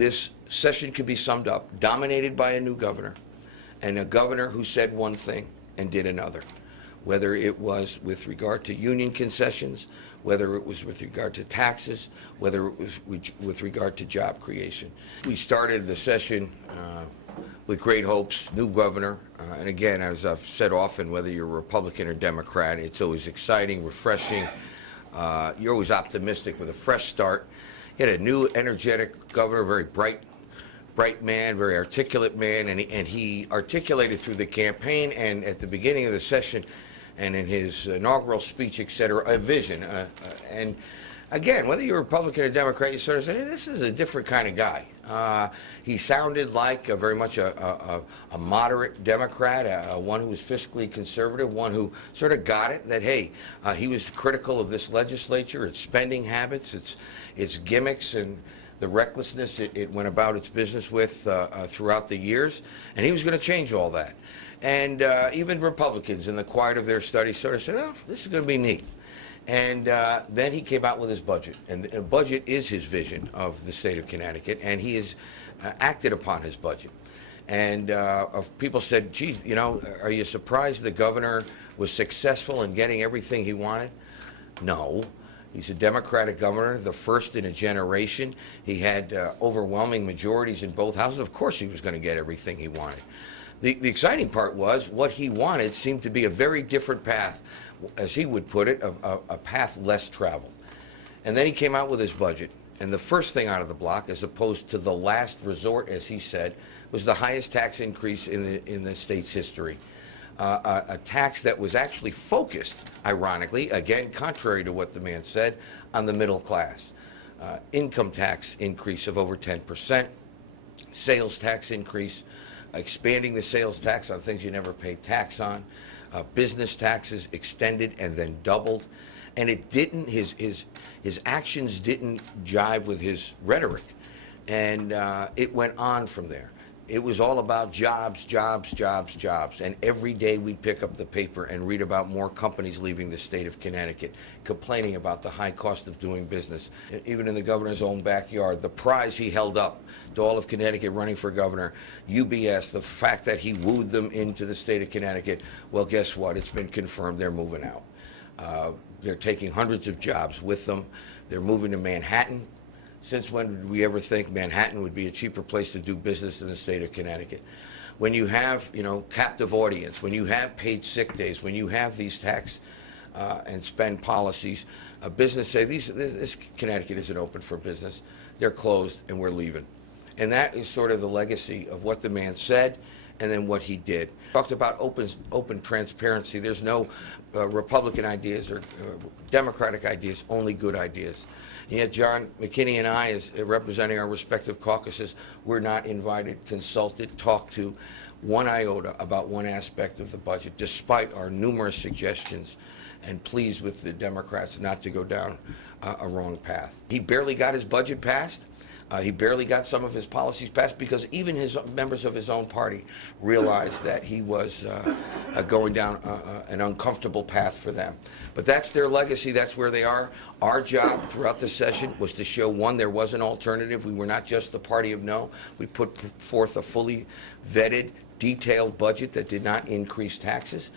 This session could be summed up, dominated by a new governor, and a governor who said one thing and did another, whether it was with regard to union concessions, whether it was with regard to taxes, whether it was with regard to job creation. We started the session with great hopes, new governor, and again, as I've said often, whether you're Republican or Democrat, it's always exciting, refreshing. You're always optimistic with a fresh start. He had a new, energetic governor, very bright man, very articulate man, and he articulated through the campaign and at the beginning of the session and in his inaugural speech, et cetera, a vision. And again, whether you're Republican or Democrat, you sort of say, hey, this is a different kind of guy. He sounded like very much a moderate Democrat, one who was fiscally conservative, one who sort of got it that, hey, he was critical of this legislature, its spending habits, its gimmicks, and the recklessness it went about its business with throughout the years, and he was going to change all that. And even Republicans, in the quiet of their study, sort of said, oh, this is going to be neat. And then he came out with his budget, and the budget is his vision of the state of Connecticut, and he has acted upon his budget. And people said, gee, you know, are you surprised the governor was successful in getting everything he wanted? No. He's a Democratic governor, the first in a generation. He had overwhelming majorities in both houses. Of course he was going to get everything he wanted. The exciting part was what he wanted seemed to be a very different path, as he would put it, a path less traveled. And then he came out with his budget. And the first thing out of the block, as opposed to the last resort, as he said, was the highest tax increase in the state's history. A tax that was actually focused, ironically, again, contrary to what the man said, on the middle class. Income tax increase of over 10%, sales tax increase, expanding the sales tax on things you never paid tax on, business taxes extended and then doubled. And it didn't, his actions didn't jive with his rhetoric. And it went on from there. It was all about jobs, jobs, jobs, jobs. And every day we'd pick up the paper and read about more companies leaving the state of Connecticut, complaining about the high cost of doing business. Even in the governor's own backyard, the prize he held up to all of Connecticut running for governor, UBS, the fact that he wooed them into the state of Connecticut, well, guess what? It's been confirmed they're moving out. They're taking hundreds of jobs with them. They're moving to Manhattan. Since when did we ever think Manhattan would be a cheaper place to do business than the state of Connecticut? When you have, you know, captive audience, when you have paid sick days, when you have these tax and spend policies, a business say, this Connecticut isn't open for business. They're closed and we're leaving. And that is sort of the legacy of what the man said and then what he did. Talked about open transparency. There's no Republican ideas or Democratic ideas, only good ideas. And yet John McKinney and I, as representing our respective caucuses, were not invited, consulted, talked to one iota about one aspect of the budget, despite our numerous suggestions and pleas with the Democrats not to go down a wrong path. He barely got his budget passed. He barely got some of his policies passed because even his members of his own party realized that he was going down an uncomfortable path for them. But that's their legacy. That's where they are. Our job throughout the session was to show, one, there was an alternative. We were not just the party of no. We put forth a fully vetted, detailed budget that did not increase taxes.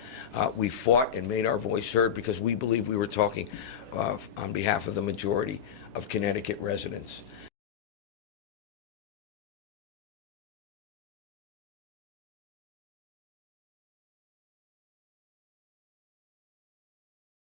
We fought and made our voice heard because we believe we were talking on behalf of the majority of Connecticut residents.